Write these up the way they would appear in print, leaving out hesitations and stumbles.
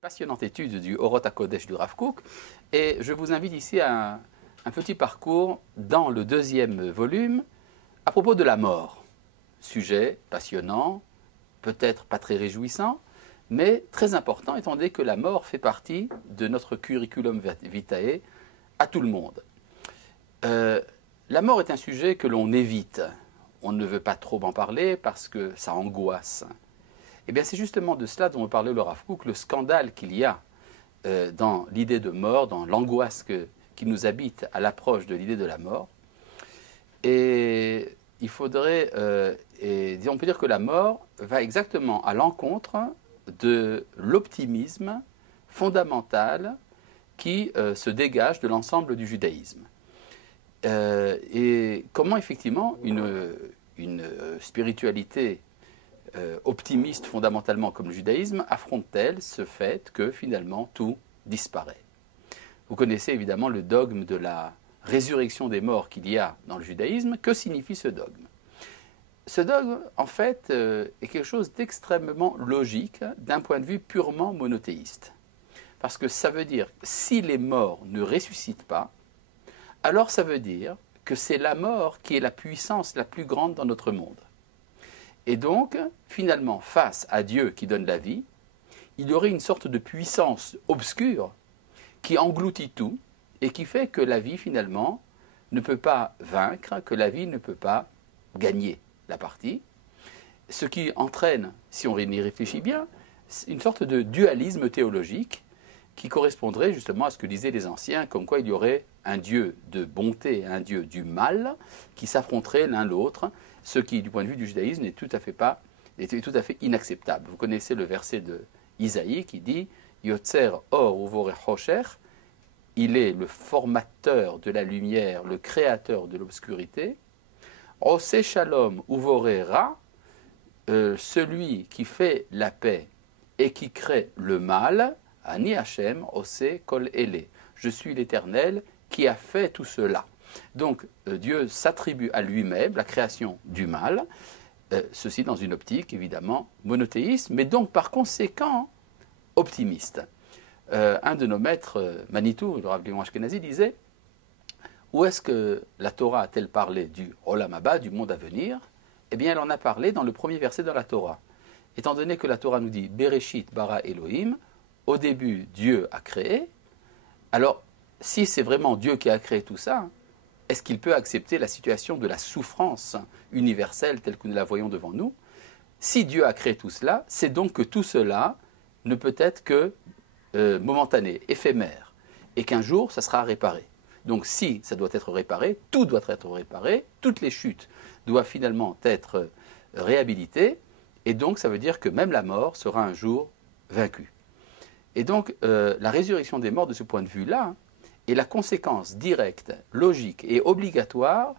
Passionnante étude du Orot HaKodesh du Rav Kook, et je vous invite ici à un petit parcours dans le deuxième volume à propos de la mort. Sujet passionnant, peut-être pas très réjouissant, mais très important étant donné que la mort fait partie de notre curriculum vitae à tout le monde. La mort est un sujet que l'on évite. On ne veut pas trop en parler parce que ça angoisse. Eh bien, c'est justement de cela dont parlait le Rav Kook, le scandale qu'il y a dans l'idée de mort, dans l'angoisse qui nous habite à l'approche de l'idée de la mort. Et il faudrait, on peut dire que la mort va exactement à l'encontre de l'optimisme fondamental qui se dégage de l'ensemble du judaïsme. Et comment effectivement une spiritualité optimiste fondamentalement comme le judaïsme affronte-t-elle ce fait que finalement tout disparaît? Vous connaissez évidemment le dogme de la résurrection des morts qu'il y a dans le judaïsme. Que signifie ce dogme? Ce dogme, en fait, est quelque chose d'extrêmement logique d'un point de vue purement monothéiste. Parce que ça veut dire que si les morts ne ressuscitent pas, alors ça veut dire que c'est la mort qui est la puissance la plus grande dans notre monde. Et donc, finalement, face à Dieu qui donne la vie, il y aurait une sorte de puissance obscure qui engloutit tout et qui fait que la vie, finalement, ne peut pas vaincre, que la vie ne peut pas gagner la partie. Ce qui entraîne, si on y réfléchit bien, une sorte de dualisme théologique qui correspondrait justement à ce que disaient les anciens, comme quoi il y aurait un Dieu de bonté et un Dieu du mal qui s'affronteraient l'un l'autre, ce qui, du point de vue du judaïsme, n'est tout à fait inacceptable. Vous connaissez le verset de Isaïe qui dit « Yotzer or uvore chosher » il est le formateur de la lumière, le créateur de l'obscurité. « Ose shalom uvore ra » celui qui fait la paix et qui crée le mal, « Ani Hashem ose kol ele » je suis l'Éternel qui a fait tout cela. Donc Dieu s'attribue à lui-même la création du mal, ceci dans une optique évidemment monothéiste, mais donc par conséquent optimiste. Un de nos maîtres, Manitou, le Rav Léon Ashkenazi, disait « Où est-ce que la Torah a-t-elle parlé du Olam Haba, du monde à venir ?» Eh bien elle en a parlé dans le premier verset de la Torah. Étant donné que la Torah nous dit « Bereshit bara Elohim », au début Dieu a créé, alors si c'est vraiment Dieu qui a créé tout ça, est-ce qu'il peut accepter la situation de la souffrance universelle telle que nous la voyons devant nous? Si Dieu a créé tout cela, c'est donc que tout cela ne peut être que momentané, éphémère, et qu'un jour, ça sera réparé. Donc si ça doit être réparé, tout doit être réparé, toutes les chutes doivent finalement être réhabilitées, et donc ça veut dire que même la mort sera un jour vaincue. Et donc la résurrection des morts de ce point de vue-là, est la conséquence directe, logique et obligatoire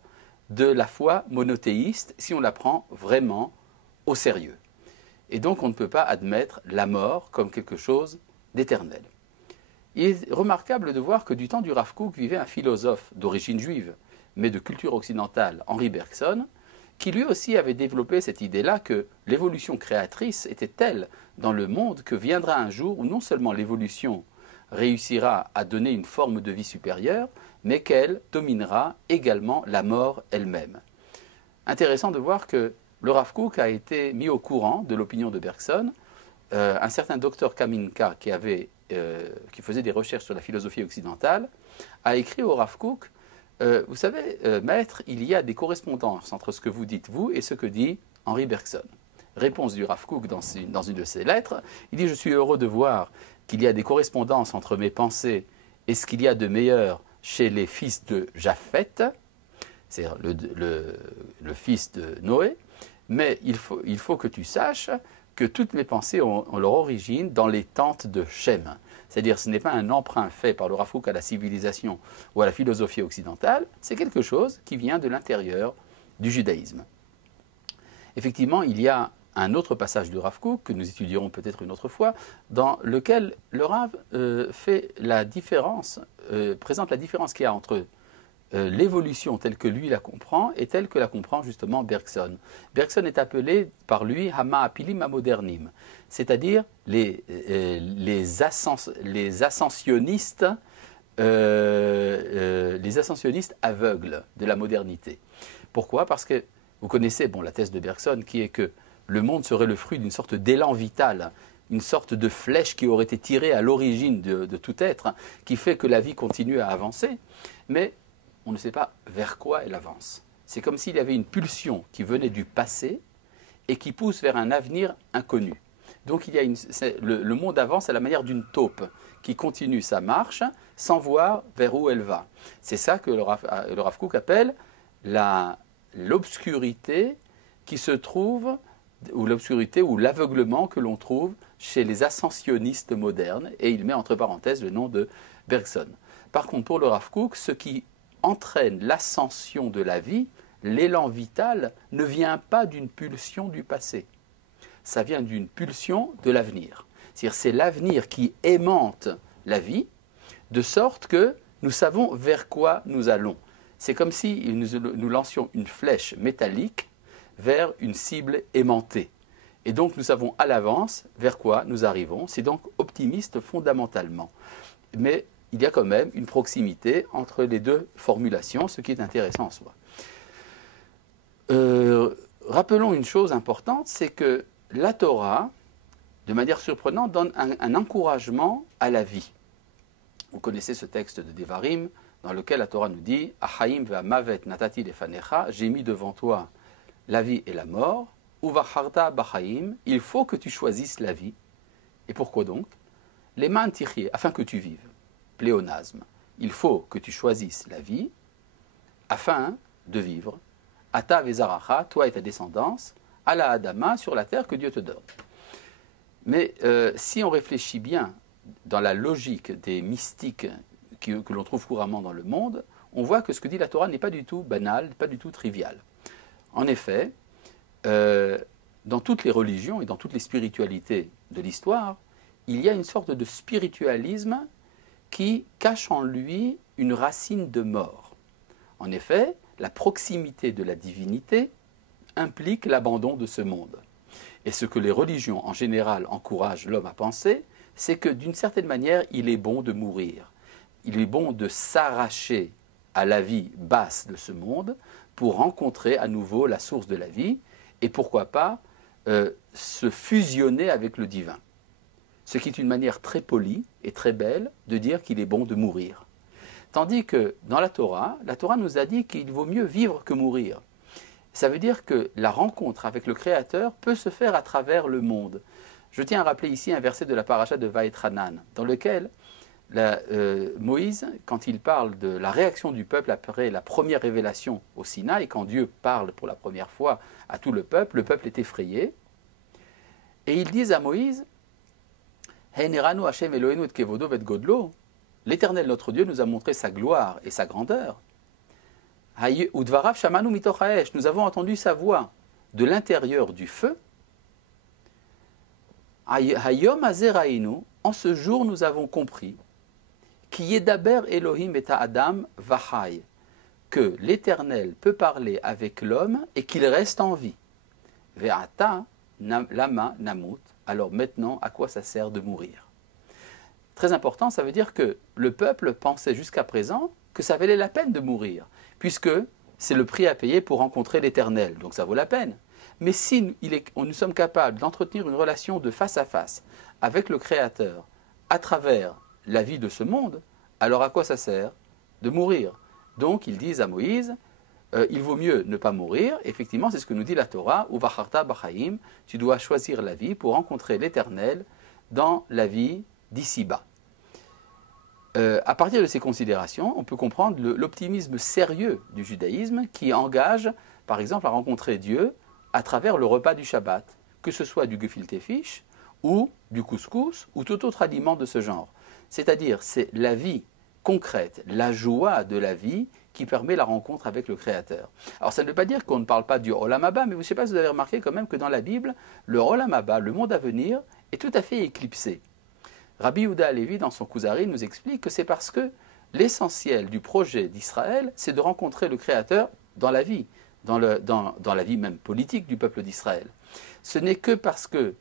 de la foi monothéiste si on la prend vraiment au sérieux. Et donc on ne peut pas admettre la mort comme quelque chose d'éternel. Il est remarquable de voir que du temps du Rav Kook vivait un philosophe d'origine juive, mais de culture occidentale, Henri Bergson, qui lui aussi avait développé cette idée-là que l'évolution créatrice était telle dans le monde que viendra un jour où non seulement l'évolution réussira à donner une forme de vie supérieure, mais qu'elle dominera également la mort elle-même. Intéressant de voir que le Rav Kook a été mis au courant de l'opinion de Bergson. Un certain docteur Kaminka, qui faisait des recherches sur la philosophie occidentale, a écrit au Rav Kook vous savez, maître, il y a des correspondances entre ce que vous dites vous et ce que dit Henri Bergson. Réponse du Rav Kook dans une de ses lettres, il dit « Je suis heureux de voir qu'il y a des correspondances entre mes pensées et ce qu'il y a de meilleur chez les fils de Japheth, c'est-à-dire le fils de Noé, mais il faut que tu saches que toutes mes pensées ont leur origine dans les tentes de Shem. C'est-à-dire ce n'est pas un emprunt fait par le Rav Kook à la civilisation ou à la philosophie occidentale, c'est quelque chose qui vient de l'intérieur du judaïsme. » Effectivement, il y a un autre passage du Rav Kook, que nous étudierons peut-être une autre fois, dans lequel le Rav fait la différence, présente la différence qu'il y a entre l'évolution telle que lui la comprend et telle que la comprend justement Bergson. Bergson est appelé par lui Hama Apilim Modernim, c'est-à-dire les ascensionnistes aveugles de la modernité. Pourquoi? Parce que vous connaissez la thèse de Bergson qui est que le monde serait le fruit d'une sorte d'élan vital, une sorte de flèche qui aurait été tirée à l'origine de tout être, qui fait que la vie continue à avancer, mais on ne sait pas vers quoi elle avance. C'est comme s'il y avait une pulsion qui venait du passé et qui pousse vers un avenir inconnu. Donc le monde avance à la manière d'une taupe qui continue sa marche sans voir vers où elle va. C'est ça que le Rav Kook appelle l'obscurité qui se trouve, ou l'obscurité ou l'aveuglement que l'on trouve chez les ascensionnistes modernes, et il met entre parenthèses le nom de Bergson. Par contre, pour le Rav Kook, ce qui entraîne l'ascension de la vie, l'élan vital, ne vient pas d'une pulsion du passé. Ça vient d'une pulsion de l'avenir. C'est-à-dire c'est l'avenir qui aimante la vie, de sorte que nous savons vers quoi nous allons. C'est comme si nous lancions une flèche métallique vers une cible aimantée. Et donc nous savons à l'avance vers quoi nous arrivons. C'est donc optimiste fondamentalement. Mais il y a quand même une proximité entre les deux formulations, ce qui est intéressant en soi. Rappelons une chose importante, c'est que la Torah, de manière surprenante, donne un encouragement à la vie. Vous connaissez ce texte de Devarim, dans lequel la Torah nous dit « Achaim ve'amavet natati lefanecha » j'ai mis devant toi la vie et la mort. « Uvacharta bachaim » il faut que tu choisisses la vie. Et pourquoi donc? « Leman tichye » afin que tu vives. Pléonasme. Il faut que tu choisisses la vie afin de vivre. Ata vezaracha, toi et ta descendance, ala adama, sur la terre que Dieu te donne. Mais si on réfléchit bien dans la logique des mystiques que l'on trouve couramment dans le monde, on voit que ce que dit la Torah n'est pas du tout banal, pas du tout trivial. En effet, dans toutes les religions et dans toutes les spiritualités de l'histoire, il y a une sorte de spiritualisme qui cache en lui une racine de mort. En effet, la proximité de la divinité implique l'abandon de ce monde. Et ce que les religions en général encouragent l'homme à penser, c'est que d'une certaine manière, il est bon de mourir. Il est bon de s'arracher à la vie basse de ce monde pour rencontrer à nouveau la source de la vie et pourquoi pas se fusionner avec le divin. Ce qui est une manière très polie et très belle de dire qu'il est bon de mourir. Tandis que dans la Torah nous a dit qu'il vaut mieux vivre que mourir. Ça veut dire que la rencontre avec le Créateur peut se faire à travers le monde. Je tiens à rappeler ici un verset de la paracha de Vaetranan, dans lequel Moïse, quand il parle de la réaction du peuple après la première révélation au Sinaï, quand Dieu parle pour la première fois à tout le peuple est effrayé. Et ils disent à Moïse, l'Éternel notre Dieu nous a montré sa gloire et sa grandeur. Nous avons entendu sa voix de l'intérieur du feu. En ce jour, nous avons compris que l'Éternel peut parler avec l'homme et qu'il reste en vie. Alors maintenant, à quoi ça sert de mourir? Très important, ça veut dire que le peuple pensait jusqu'à présent que ça valait la peine de mourir, puisque c'est le prix à payer pour rencontrer l'Éternel, donc ça vaut la peine. Mais si nous sommes capables d'entretenir une relation de face à face avec le Créateur à travers la vie de ce monde, alors à quoi ça sert de mourir? Donc ils disent à Moïse, il vaut mieux ne pas mourir. Effectivement, c'est ce que nous dit la Torah, Uvacharta bachaim, tu dois choisir la vie pour rencontrer l'Éternel dans la vie d'ici-bas. À partir de ces considérations, on peut comprendre l'optimisme sérieux du judaïsme qui engage, par exemple, à rencontrer Dieu à travers le repas du Shabbat, que ce soit du gefilte fish ou du couscous ou tout autre aliment de ce genre. C'est-à-dire, c'est la vie concrète, la joie de la vie qui permet la rencontre avec le Créateur. Alors ça ne veut pas dire qu'on ne parle pas du Olam Haba, mais je ne sais pas si vous avez remarqué quand même que dans la Bible, le Olam Haba, le monde à venir, est tout à fait éclipsé. Rabbi Yehuda Halevi, dans son Kuzari, nous explique que c'est parce que l'essentiel du projet d'Israël, c'est de rencontrer le Créateur dans la vie, dans la vie même politique du peuple d'Israël. Ce n'est que parce que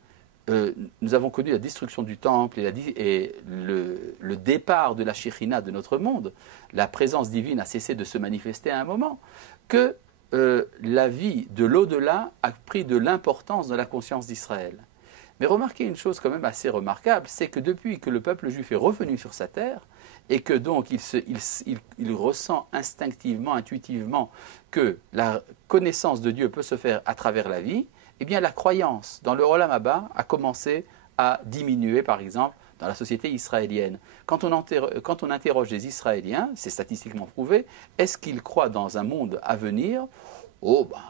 nous avons connu la destruction du temple et le départ de la Shekhinah de notre monde, la présence divine a cessé de se manifester à un moment, que la vie de l'au-delà a pris de l'importance dans la conscience d'Israël. Mais remarquez une chose quand même assez remarquable, c'est que depuis que le peuple juif est revenu sur sa terre, et que donc il ressent instinctivement, intuitivement, que la connaissance de Dieu peut se faire à travers la vie, eh bien la croyance dans le Olam Haba a commencé à diminuer, par exemple, dans la société israélienne. Quand on interroge les Israéliens, c'est statistiquement prouvé, est-ce qu'ils croient dans un monde à venir? Oh, ben,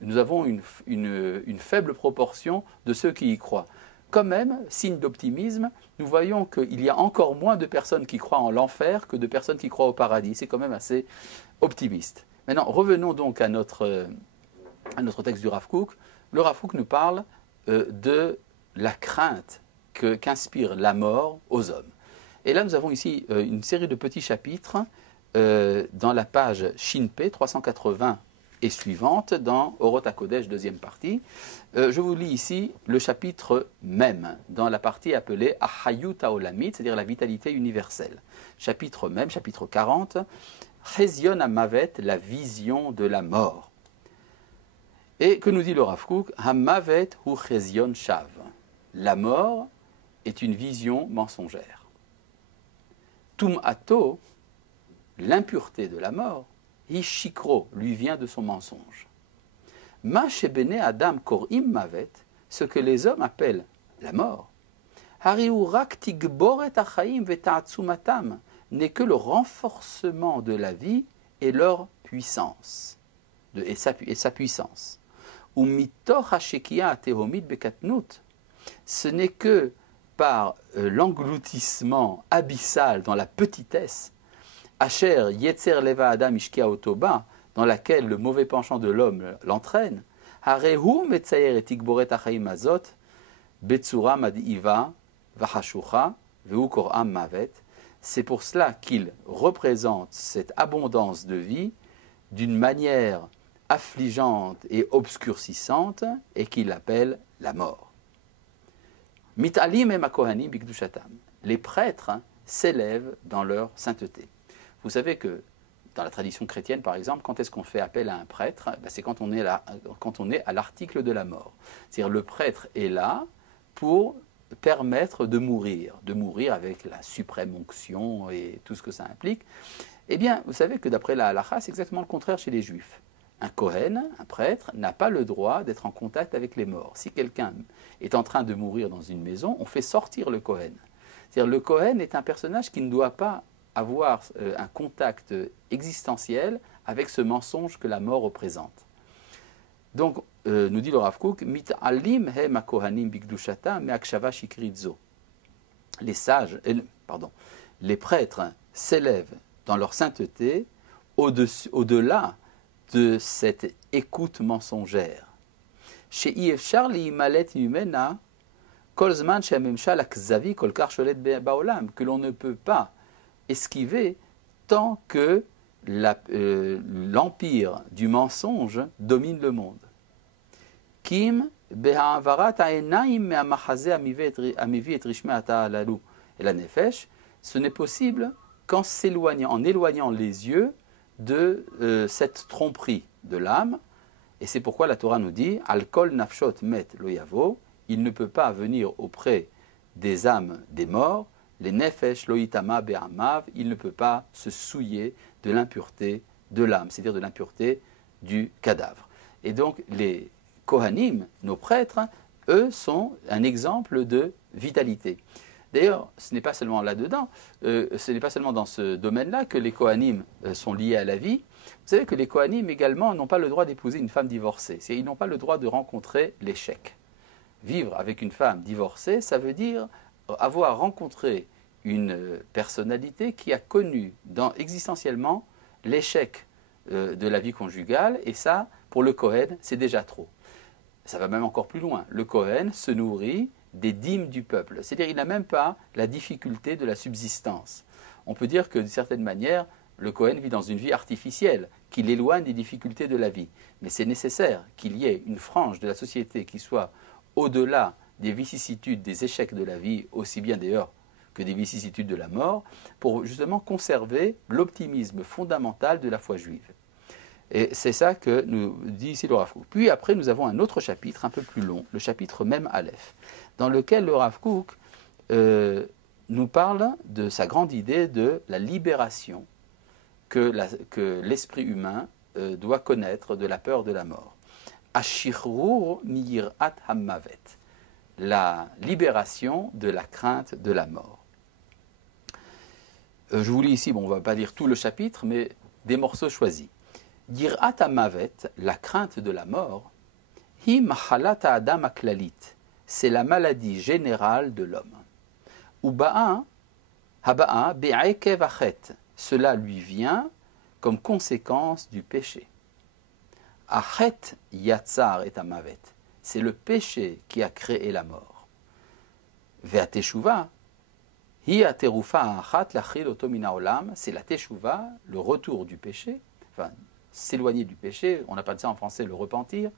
nous avons une faible proportion de ceux qui y croient. Quand même, signe d'optimisme, nous voyons qu'il y a encore moins de personnes qui croient en l'enfer que de personnes qui croient au paradis. C'est quand même assez optimiste. Maintenant, revenons donc à notre texte du Rav Kook. Le Rav Kook nous parle de la crainte qu'inspire la mort aux hommes. Et là, nous avons ici une série de petits chapitres dans la page Shinpé 380 et suivante, dans Orot HaKodesh, deuxième partie. Je vous lis ici le chapitre même, dans la partie appelée Ahayut HaOlamit, c'est-à-dire la vitalité universelle. Chapitre même, chapitre 40, Chezion HaMavet, la vision de la mort. Et que nous dit le Rav Kook? Hamavet hu chezion shav. La mort est une vision mensongère. Tum'ato, l'impureté de la mort, Hishikro, lui vient de son mensonge. Ma shebene Adam korim mavet, ce que les hommes appellent la mort, hariu rak tigboret achaim veta'atsumatam, n'est que le renforcement de la vie et leur puissance, et sa puissance. Ou mitoch hashekia atehomit bekatnut, ce n'est que par l'engloutissement abyssal dans la petitesse, Asher Yetzer Leva Adam Ishkia Otoba, dans laquelle le mauvais penchant de l'homme l'entraîne, Harehu Metzayer et Tigboret Achaim Azot, Betsura Madiva, Vachashucha, Veu Koram Mavet. C'est pour cela qu'il représente cette abondance de vie d'une manière affligeante et obscurcissante et qu'il appelle la mort. Mitalim et Makohanim Bikdushatam. Les prêtres s'élèvent dans leur sainteté. Vous savez que dans la tradition chrétienne, par exemple, quand est-ce qu'on fait appel à un prêtre? C'est quand on est à l'article de la mort. C'est-à-dire le prêtre est là pour permettre de mourir avec la suprême onction et tout ce que ça implique. Eh bien, vous savez que d'après la halakha, c'est exactement le contraire chez les juifs. Un Kohen, un prêtre, n'a pas le droit d'être en contact avec les morts. Si quelqu'un est en train de mourir dans une maison, on fait sortir le Kohen. C'est-à-dire le Kohen est un personnage qui ne doit pas avoir un contact existentiel avec ce mensonge que la mort représente. Donc, nous dit le Rav Kook, mit'alim hem hakohanim bikdushata me'akshava shikrizo. Les prêtres s'élèvent dans leur sainteté au-delà de cette écoute mensongère. She'i efshar li'imalet mimena kol zman she'hamemshal akzavi kol kar sholet ba'olam, que l'on ne peut pas esquiver tant que l'empire du mensonge domine le monde. Kim beha'avarat ha'enaim me'amachaze amivi et rishme ata alalu. Et la nefesh, ce n'est possible qu'en éloignant les yeux de cette tromperie de l'âme. Et c'est pourquoi la Torah nous dit al kol nafshot met lo yavo, il ne peut pas venir auprès des âmes des morts. Les nefesh loitama be'amav, il ne peut pas se souiller de l'impureté de l'âme, c'est-à-dire de l'impureté du cadavre. Et donc les Kohanim, nos prêtres, eux sont un exemple de vitalité. D'ailleurs, ce n'est pas seulement là-dedans, ce n'est pas seulement dans ce domaine-là que les Kohanim sont liés à la vie. Vous savez que les Kohanim également n'ont pas le droit d'épouser une femme divorcée. Ils n'ont pas le droit de rencontrer l'échec. Vivre avec une femme divorcée, ça veut dire avoir rencontré une personnalité qui a connu existentiellement l'échec de la vie conjugale, et ça, pour le Kohen, c'est déjà trop. Ça va même encore plus loin. Le Kohen se nourrit des dîmes du peuple, c'est-à-dire il n'a même pas la difficulté de la subsistance. On peut dire que d'une certaine manière, le Kohen vit dans une vie artificielle, qui l'éloigne des difficultés de la vie. Mais c'est nécessaire qu'il y ait une frange de la société qui soit au-delà des vicissitudes, des échecs de la vie, aussi bien d'ailleurs que des vicissitudes de la mort, pour justement conserver l'optimisme fondamental de la foi juive. Et c'est ça que nous dit ici le Rav Kook. Puis après, nous avons un autre chapitre un peu plus long, le chapitre même Aleph, dans lequel le Rav Kook nous parle de sa grande idée de la libération que l'esprit humain doit connaître de la peur de la mort. Ashirur miyirat hammavet, la libération de la crainte de la mort. Je vous lis ici, bon, on ne va pas lire tout le chapitre, mais des morceaux choisis. Yirat hamavet, la crainte de la mort, hi machalat adam aklalit, c'est la maladie générale de l'homme. Uba'a haba'a be'akev achet, cela lui vient comme conséquence du péché. Achet yatzar et amavet, c'est le péché qui a créé la mort. Ve'a teshuva, hi aterufa achat lachil oto mina olam, c'est la teshuva, le retour du péché, enfin s'éloigner du péché, on appelle ça en français le repentir.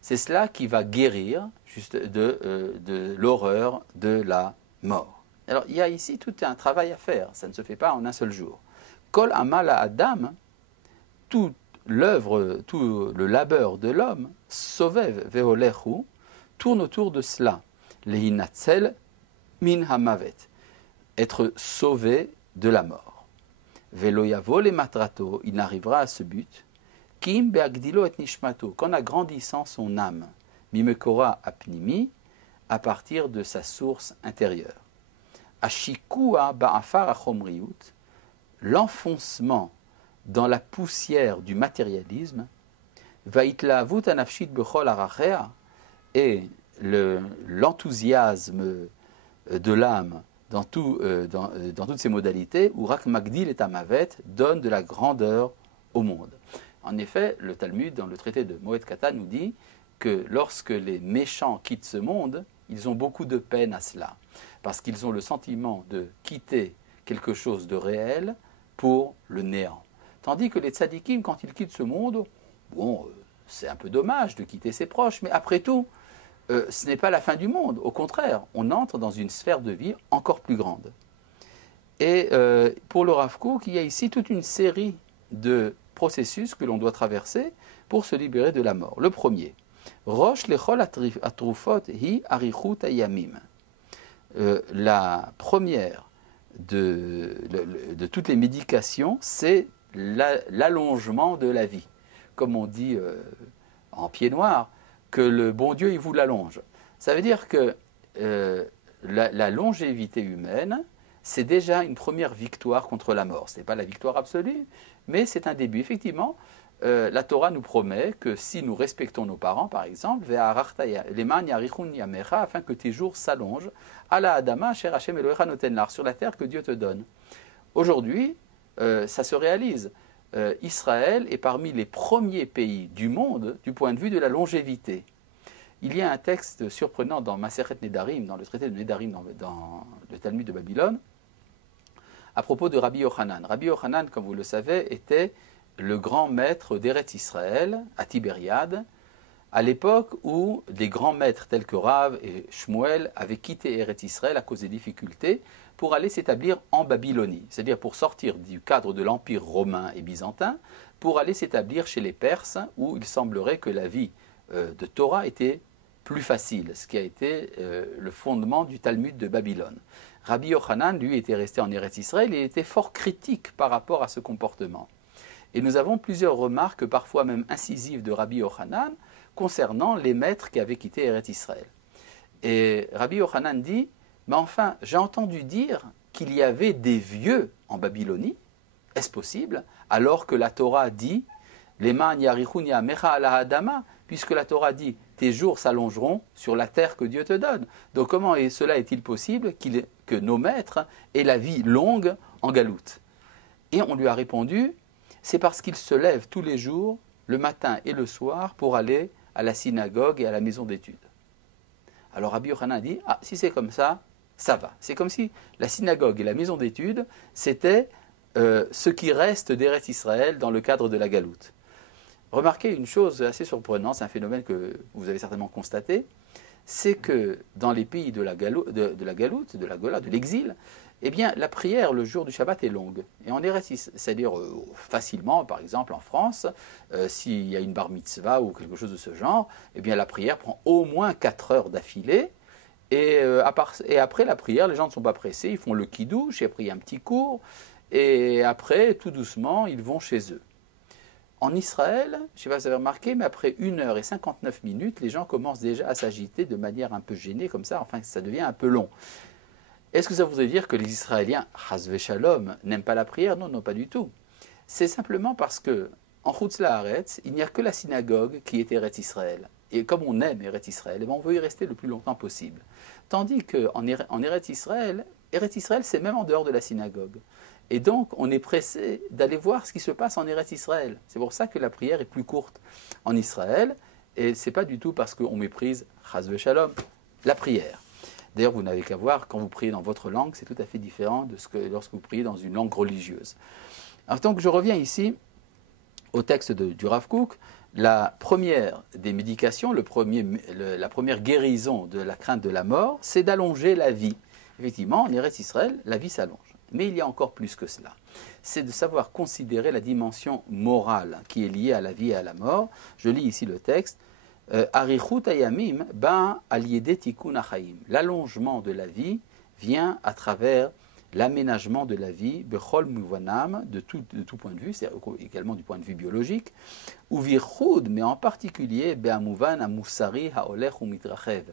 C'est cela qui va guérir juste de l'horreur de la mort. Alors il y a ici tout un travail à faire, ça ne se fait pas en un seul jour. Kol amal adam, toute l'œuvre, tout le labeur de l'homme, sovev veolechu, tourne autour de cela. Lehinatzel min hamavet, être sauvé de la mort. Veloyavo le matrato, il n'arrivera à ce but. Kim beagdilo et nishmato, qu'en agrandissant son âme, mimekora apnimi, à partir de sa source intérieure. Ashikua ba'afar achomriut, l'enfoncement dans la poussière du matérialisme, vaitlavut anafshit bechol arachea, et l'enthousiasme de l'âme dans toutes ses modalités, où rak magdil et amavet donne de la grandeur au monde. En effet, le Talmud, dans le traité de Moed Katan, nous dit que lorsque les méchants quittent ce monde, ils ont beaucoup de peine à cela, parce qu'ils ont le sentiment de quitter quelque chose de réel pour le néant. Tandis que les tzadikim, quand ils quittent ce monde, bon, c'est un peu dommage de quitter ses proches, mais après tout, ce n'est pas la fin du monde. Au contraire, on entre dans une sphère de vie encore plus grande. Et pour le Rav Kook, il y a ici toute une série de processus que l'on doit traverser pour se libérer de la mort. Le premier, Rosh lechol atrufot hi arichut ayamim. La première de toutes les médications, c'est l'allongement de la vie. Comme on dit en pied noir, que le bon Dieu, il vous l'allonge. Ça veut dire que la longévité humaine, c'est déjà une première victoire contre la mort. Ce n'est pas la victoire absolue, mais c'est un début. Effectivement, la Torah nous promet que si nous respectons nos parents, par exemple, afin que tes jours s'allongent, ala adama cher Hashem Elohecha noten lar, sur la terre que Dieu te donne. Aujourd'hui, ça se réalise. Israël est parmi les premiers pays du monde du point de vue de la longévité. Il y a un texte surprenant dans Masechet Nedarim, dans le traité de Nedarim, dans le Talmud de Babylone, à propos de Rabbi Yochanan. Rabbi Yochanan, comme vous le savez, était le grand maître d'Eretz Israël à Tibériade, à l'époque où des grands maîtres tels que Rav et Shmuel avaient quitté Eretz Israël à cause des difficultés pour aller s'établir en Babylonie, c'est-à-dire pour sortir du cadre de l'Empire romain et byzantin, pour aller s'établir chez les Perses, où il semblerait que la vie de Torah était plus facile, ce qui a été le fondement du Talmud de Babylone. Rabbi Yochanan, lui, était resté en Eretz Israël et était fort critique par rapport à ce comportement. Et nous avons plusieurs remarques, parfois même incisives, de Rabbi Yochanan concernant les maîtres qui avaient quitté Eretz Israël. Et Rabbi Yochanan dit, mais enfin, j'ai entendu dire qu'il y avait des vieux en Babylonie, est-ce possible, alors que la Torah dit, puisque la Torah dit, tes jours s'allongeront sur la terre que Dieu te donne. Donc comment cela est-il possible que nos maîtres aient la vie longue en galoute? Et on lui a répondu, c'est parce qu'ils se lèvent tous les jours, le matin et le soir, pour aller à la synagogue et à la maison d'études. Alors Rabbi Yochanan dit, si c'est comme ça, ça va. C'est comme si la synagogue et la maison d'études, c'était ce qui reste d'Eretz Israël dans le cadre de la galoute. Remarquez une chose assez surprenante, c'est un phénomène que vous avez certainement constaté, c'est que dans les pays de la galoute, de la Gola, de l'exil, eh bien, la prière le jour du Shabbat est longue. Et en Eretz, c'est-à-dire facilement, par exemple en France, s'il y a une bar mitzvah ou quelque chose de ce genre, eh bien, la prière prend au moins 4 heures d'affilée. Et après la prière, les gens ne sont pas pressés, ils font le kidouche, et après il y a un petit cours, et après, tout doucement, ils vont chez eux. En Israël, je ne sais pas si vous avez remarqué, mais après 1 h 59 les gens commencent déjà à s'agiter de manière un peu gênée, comme ça, enfin ça devient un peu long. Est-ce que ça voudrait dire que les Israéliens, Chas Shalom, n'aiment pas la prière? Non, non, pas du tout. C'est simplement parce que en Chutz La'aretz, il n'y a que la synagogue qui est Eretz Israël. Et comme on aime Eretz Israël, on veut y rester le plus longtemps possible. Tandis qu'en Eretz Israël, c'est même en dehors de la synagogue. Et donc, on est pressé d'aller voir ce qui se passe en Eretz Israël. C'est pour ça que la prière est plus courte en Israël. Et ce n'est pas du tout parce qu'on méprise, Chas Shalom, la prière. D'ailleurs, vous n'avez qu'à voir, quand vous priez dans votre langue, c'est tout à fait différent de ce que lorsque vous priez dans une langue religieuse. Alors, donc, je reviens ici au texte du Rav Kook. La première des médications, la première guérison de la crainte de la mort, c'est d'allonger la vie. Effectivement, en Eretz Israël, la vie s'allonge. Mais il y a encore plus que cela. C'est de savoir considérer la dimension morale qui est liée à la vie et à la mort. Je lis ici le texte. Arichut ayamim ba aliede tikkun hachaim. L'allongement de la vie vient à travers l'aménagement de la vie, bechol muvanam, de tout point de vue, c'est également du point de vue biologique, ou virchud, mais en particulier be'amuvan amusari haolech umitrachev,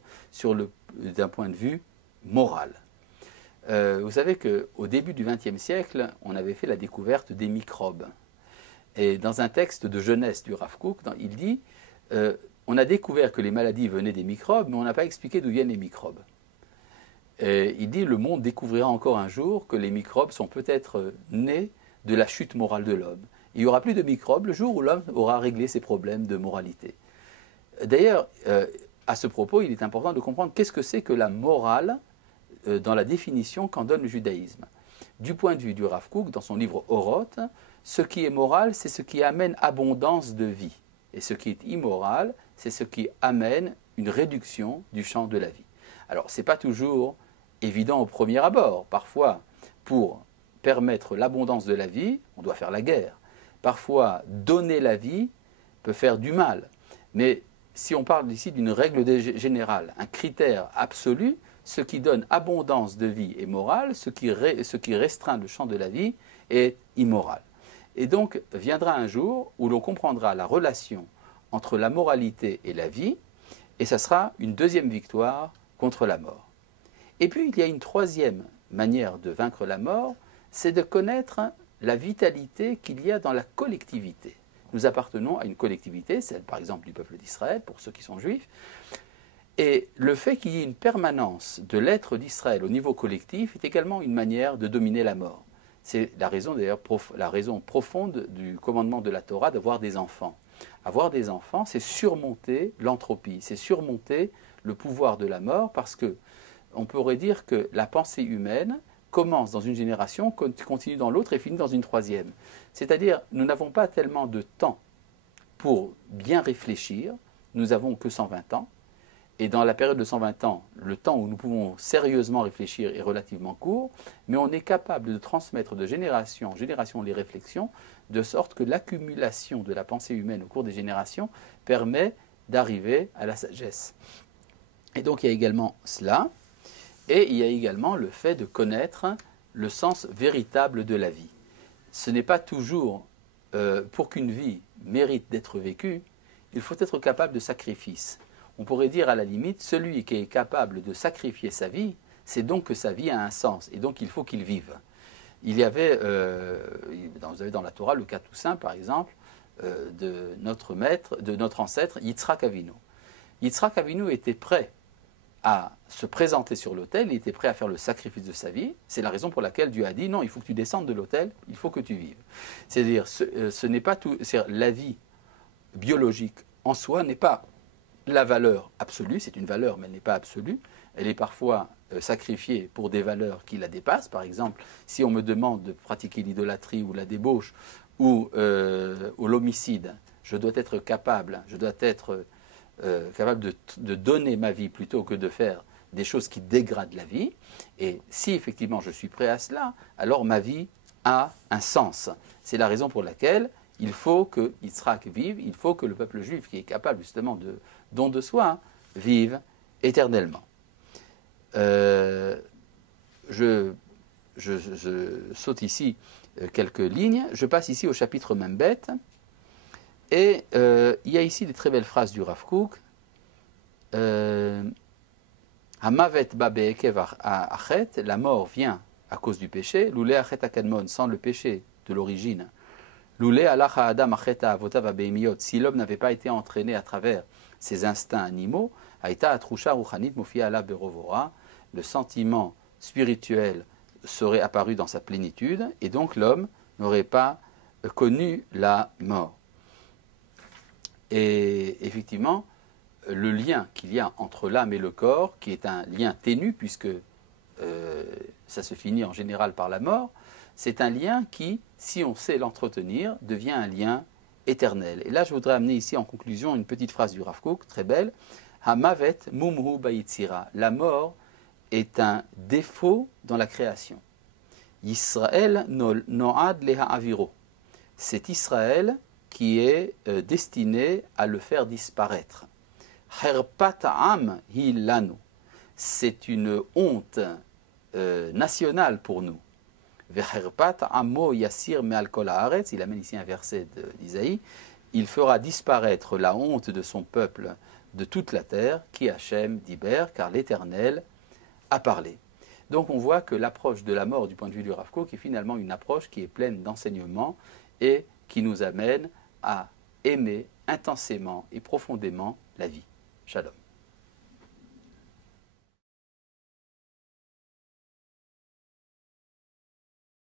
d'un point de vue moral. Vous savez qu'au début du XXe siècle, on avait fait la découverte des microbes. Et dans un texte de jeunesse du Rav Kook, il dit on a découvert que les maladies venaient des microbes, mais on n'a pas expliqué d'où viennent les microbes. Et il dit le monde découvrira encore un jour que les microbes sont peut-être nés de la chute morale de l'homme. Il n'y aura plus de microbes le jour où l'homme aura réglé ses problèmes de moralité. D'ailleurs, à ce propos, il est important de comprendre qu'est-ce que c'est que la morale dans la définition qu'en donne le judaïsme. Du point de vue du Rav Kook, dans son livre Oroth, ce qui est moral, c'est ce qui amène abondance de vie. Et ce qui est immoral, c'est ce qui amène une réduction du champ de la vie. Alors, ce n'est pas toujours évident au premier abord. Parfois, pour permettre l'abondance de la vie, on doit faire la guerre. Parfois, donner la vie peut faire du mal. Mais si on parle ici d'une règle générale, un critère absolu, ce qui donne abondance de vie est moral, ce qui restreint le champ de la vie est immoral. Et donc, viendra un jour où l'on comprendra la relation entre la moralité et la vie, et ça sera une deuxième victoire contre la mort. Et puis, il y a une troisième manière de vaincre la mort, c'est de connaître la vitalité qu'il y a dans la collectivité. Nous appartenons à une collectivité, celle par exemple du peuple d'Israël, pour ceux qui sont juifs, et le fait qu'il y ait une permanence de l'être d'Israël au niveau collectif est également une manière de dominer la mort. C'est la raison d'ailleurs, la raison profonde du commandement de la Torah d'avoir des enfants. Avoir des enfants, c'est surmonter l'entropie, c'est surmonter le pouvoir de la mort, parce que on pourrait dire que la pensée humaine commence dans une génération, continue dans l'autre et finit dans une troisième. C'est-à-dire, nous n'avons pas tellement de temps pour bien réfléchir, nous n'avons que 120 ans, et dans la période de 120 ans, le temps où nous pouvons sérieusement réfléchir est relativement court, mais on est capable de transmettre de génération en génération les réflexions, de sorte que l'accumulation de la pensée humaine au cours des générations permet d'arriver à la sagesse. Et donc il y a également cela, et il y a également le fait de connaître le sens véritable de la vie. Ce n'est pas toujours, pour qu'une vie mérite d'être vécue, il faut être capable de sacrifice. On pourrait dire à la limite, celui qui est capable de sacrifier sa vie, c'est donc que sa vie a un sens, et donc il faut qu'il vive. Il y avait, vous avez dans la Torah le cas tout simple, par exemple, de notre ancêtre, Yitzhak Avinu. Yitzhak Avinu était prêt à se présenter sur l'autel, il était prêt à faire le sacrifice de sa vie. C'est la raison pour laquelle Dieu a dit, non, il faut que tu descendes de l'autel, il faut que tu vives. C'est-à-dire, ce n'est pas tout, la vie biologique en soi n'est pas la valeur absolue, c'est une valeur, mais elle n'est pas absolue. Elle est parfois sacrifiée pour des valeurs qui la dépassent. Par exemple, si on me demande de pratiquer l'idolâtrie ou la débauche ou l'homicide, je dois être capable de donner ma vie plutôt que de faire des choses qui dégradent la vie. Et si effectivement je suis prêt à cela, alors ma vie a un sens. C'est la raison pour laquelle il faut que Yitzhak vive, il faut que le peuple juif, qui est capable justement de don de soi, vive éternellement. Je saute ici quelques lignes, je passe ici au chapitre Membet, et il y a ici des très belles phrases du Rav Kook. Hamavet ba be'ekev achet, la mort vient à cause du péché, loulé achet akadmon, sans le péché de l'origine. Loulé alach ha'adam achet ha'avotav ha'be'emiot, si l'homme n'avait pas été entraîné à travers ses instincts animaux, haïta atrusha ruchanit mufia ala berovora, le sentiment spirituel serait apparu dans sa plénitude, et donc l'homme n'aurait pas connu la mort. Et effectivement, le lien qu'il y a entre l'âme et le corps, qui est un lien ténu, puisque ça se finit en général par la mort, c'est un lien qui, si on sait l'entretenir, devient un lien éternel. Et là, je voudrais amener ici en conclusion une petite phrase du Rav Kook, très belle. Hamavet mumhu bayitzira. La mort est un défaut dans la création. Yisrael noad leha aviro. C'est Israël qui est destiné à le faire disparaître. Herpat am hi lanu. C'est une honte nationale pour nous. Veherpat amo yasir me'al kol haaretz. Il amène ici un verset d'Isaïe. Il fera disparaître la honte de son peuple de toute la terre, qui Hachem diber, car l'Éternel a parlé. Donc on voit que l'approche de la mort du point de vue du Rav Kook est finalement une approche qui est pleine d'enseignements et qui nous amène à aimer intensément et profondément la vie. Shalom.